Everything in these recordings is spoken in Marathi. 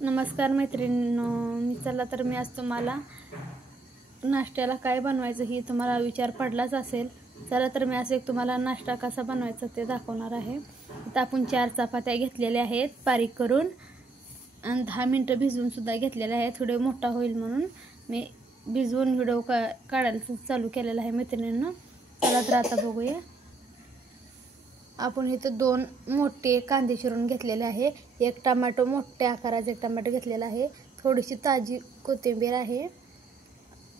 नमस्कार मैत्रिणींनो, चला तर मी आज तुम्हाला नाश्त्याला काय बनवायचं ही तुम्हाला विचार पडलाच असेल. चला तर मी आज एक तुम्हाला नाश्ता कसा बनवायचा ते दाखवणार आहे. आता आपण 4 चपात्या घेतलेल्या आहेत बारीक करून आणि 10 मिनिटं भिजवून सुद्धा घेतलेल्या आहेत. व्हिडिओ मोठा होईल म्हणून मी भिजवून व्हिडिओ काढायला चालू केलेला आहे मैत्रिणींनो. चला तर आता बघूया. आपण इथं 2 मोठे कांदे चिरून घेतलेले आहे. एक टमाटो मोठ्या आकाराचा एक टमाटो घेतलेला आहे. थोडीशी ताजी कोथिंबीर आहे.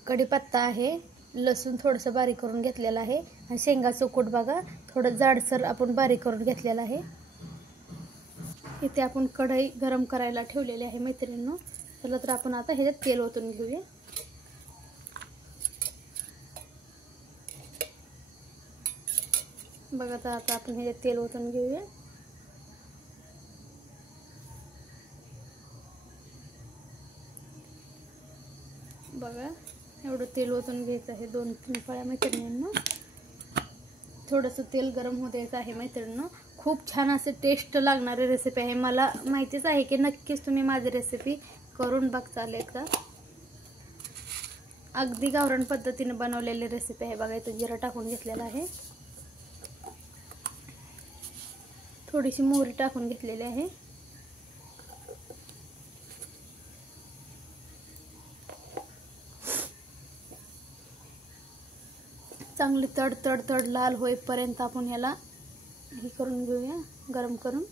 कढीपत्ता आहे. लसूण थोडंसं बारीक करून घेतलेला आहे. आणि शेंगाचं कूट बघा थोडं जाडसर आपण बारीक करून घेतलेला आहे. इथे आपण कढई गरम करायला ठेवलेली आहे मैत्रिणींनो. चला तर आपण आता ह्याच्यात तेल ओतून घेऊया. बघा तर आता आपण हे तेल ओतून घेऊया. बघा एवढं तेल ओतून घ्यायचं आहे. 2-3 पळ्या मैत्रिणींनो. थोडंसं तेल गरम होऊ द्यायचं आहे मैत्रिणींनो. खूप छान असे टेस्ट लागणारी रेसिपी आहे. मला माहितीच आहे की नक्कीच तुम्ही माझी रेसिपी करून बघचाल एकदा. अगदी गावरान पद्धतीने बनवलेली रेसिपी आहे. बघा इथं जिरा टाकून घेतलेला आहे. थोडीशी मोहरी टाकून घेतलेली आहे. चांगली तड लाल होईपर्यंत आपण याला हे करून घेऊया, गरम करून.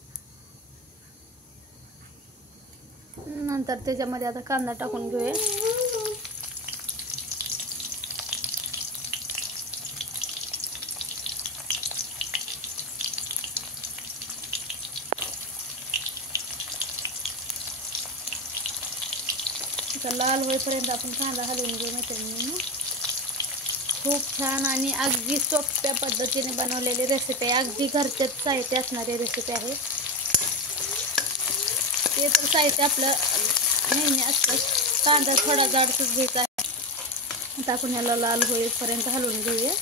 नंतर त्याच्यामध्ये आता कांदा टाकून घेऊया. लाल होईपर्यंत आपण कांदा हलवून घेऊ मैत्रिणींनो. खूप छान आणि अगदी सोप्या पद्धतीने बनवलेली रेसिपी आहे. अगदी घरच्याच साहित्य असणारी रेसिपी आहे. ते तर साहित्य आपलं नेहमी असतं. कांदा थोडा जाडसच घ्यायचा आहे. आता आपण ह्याला लाल होईपर्यंत हलवून घेऊया.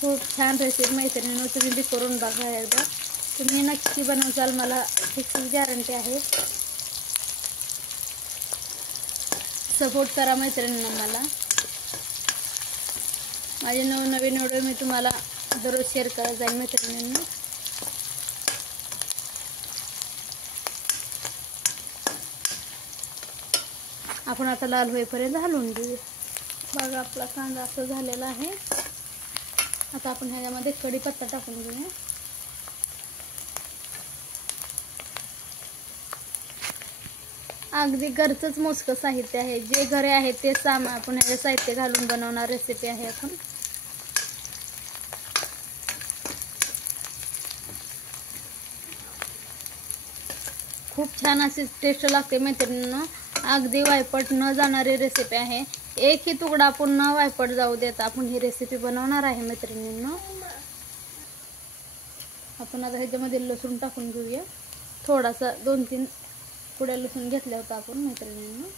खूप छान रेसिपी मैत्रिणींनो, तुम्ही बी करून बघा एकदा. तुम्ही नक्की बनवचाल, मला त्याची गॅरंटी आहे. सपोर्ट करा मैत्रिणींना. मला माझे नवीन व्हिडिओ मी तुम्हाला दररोज शेअर करत जाईल मैत्रिणींना. आपण आता लाल होईपर्यंत हलवून घेऊ. बघा आपला कांदा असं झालेला आहे. आता आपण ह्याच्यामध्ये कढीपत्ता टाकून घेऊया. अगदी घरचंच मोजकं साहित्य आहे. जे घरी आहे ते सामान आपण हे साहित्य घालून बनवणार रेसिपी आहे. आपण खूप छान अशी टेस्ट लागते मैत्रिणींनो. अगदी वायपट न जाणारी रेसिपी आहे. एकही तुकडा आपण न वायपट जाऊ देता आपण ही रेसिपी बनवणार आहे मैत्रिणींनो. आपण आता ह्याच्यामध्ये लसूण टाकून घेऊया. थोडासा 2-3 पुड्या लसूण घेतल्या होता आपण मैत्रिणींनो.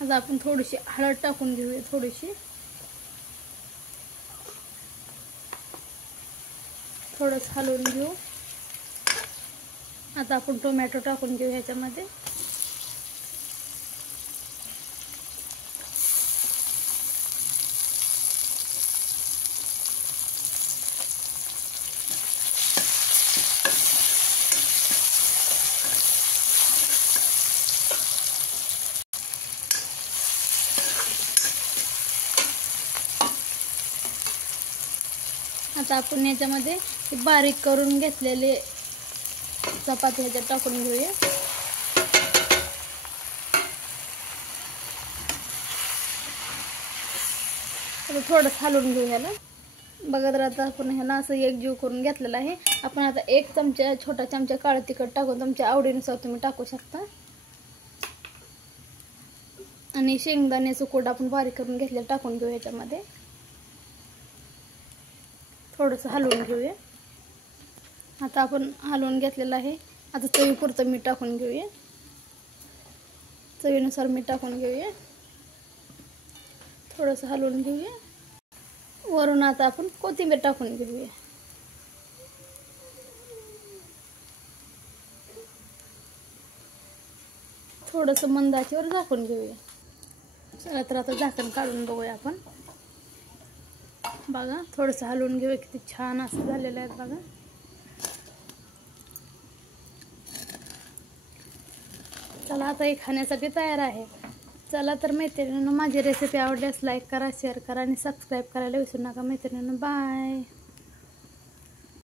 आता आपण थोडीशी हळद टाकून घेऊया. थोडंसं हलवून घेऊ. आता आपण टोमॅटो टाकून घेऊ ह्याच्यामध्ये. आता आपण याच्यामध्ये बारीक करून घेतलेले चपाती ह्याच्यात टाकून घेऊया. थोडं हलवून घेऊ ह्याला. बघा तर आता आपण ह्याला असं एकजीव करून घेतलेला आहे. आपण आता 1 चमचा छोटा चमचा काळं तिखट टाकून तुमच्या आवडीनुसार तुम्ही टाकू शकता. आणि शेंगदाण्याचं कूट आपण बारीक करून घेतलेलं टाकून घेऊ ह्याच्यामध्ये. थोडंसं हलवून घेऊया. आता आपण हलवून घेतलेलं आहे. आता चवीपुरतं मीठ टाकून घेऊया. चवीनुसार मीठ टाकून घेऊया. थोडंसं हलवून घेऊया. वरून आता आपण कोथिंबीर टाकून घेऊया. थोडंसं मंद आचेवर झाकून घेऊया. चला तर आता झाकण काढून बघूया आपण. बघा थोडंसं हलवून घेऊया. किती छान असं झालेलं आहे बघा. चला आता हे खाण्यासाठी तयार आहे. चला तर मैत्रिणींनो, माझी रेसिपी आवडल्यास लाईक करा, शेअर करा आणि सबस्क्राईब करायला विसरू नका मैत्रिणींनो. बाय.